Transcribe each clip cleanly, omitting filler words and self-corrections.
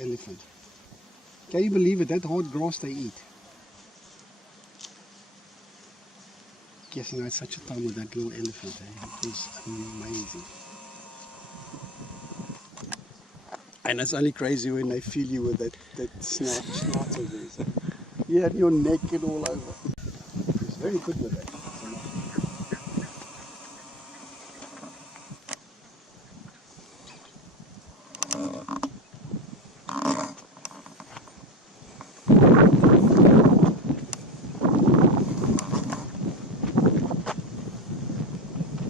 elephant. Can you believe it? That hard grass they eat. Guessing I had such a time with that little elephant. It was amazing. And it's only crazy when they feel you with that snout of theirs. You have your neck and all over. It's very good with that.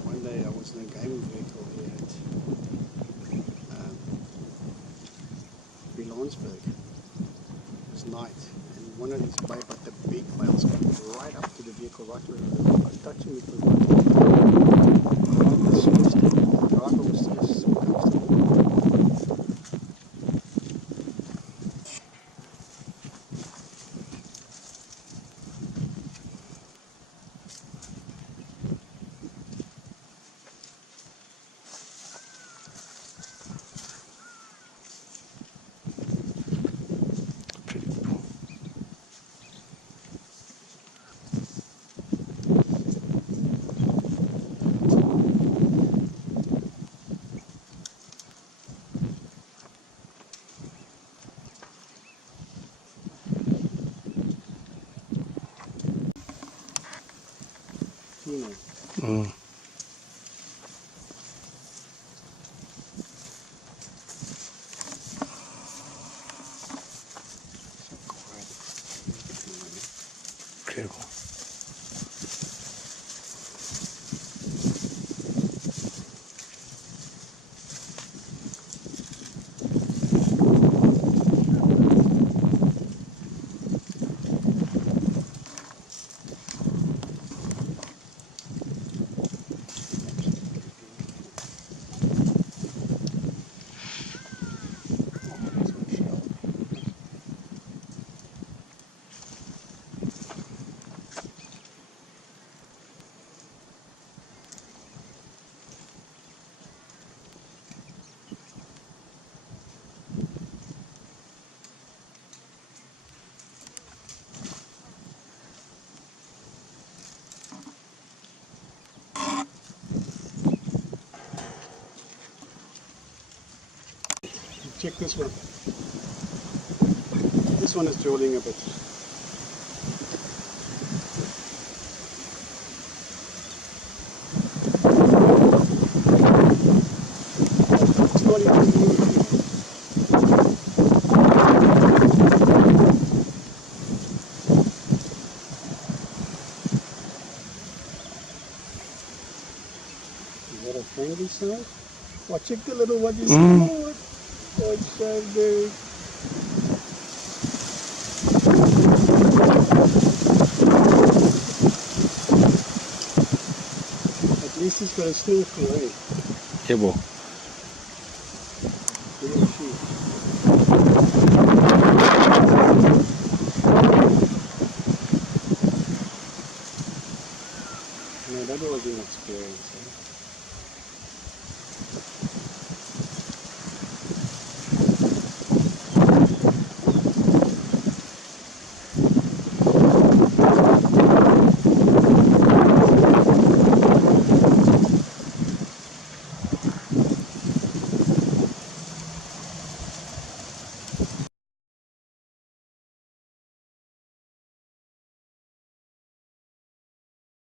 One day I was in a gaming vehicle here at Lawrenceburg. It was night, and one of these but the big males got right up to the vehicle, right where I was touching it with the driver was just so comfortable. Mm. Incredible. Check this one. This one is drooling a bit. It's not even moving. Is that a friendly sound? Oh, check the little one you see. Oh, it's so big. At least he's got a snorkel, eh? Yeah, boy. No, that was an experience. Eh?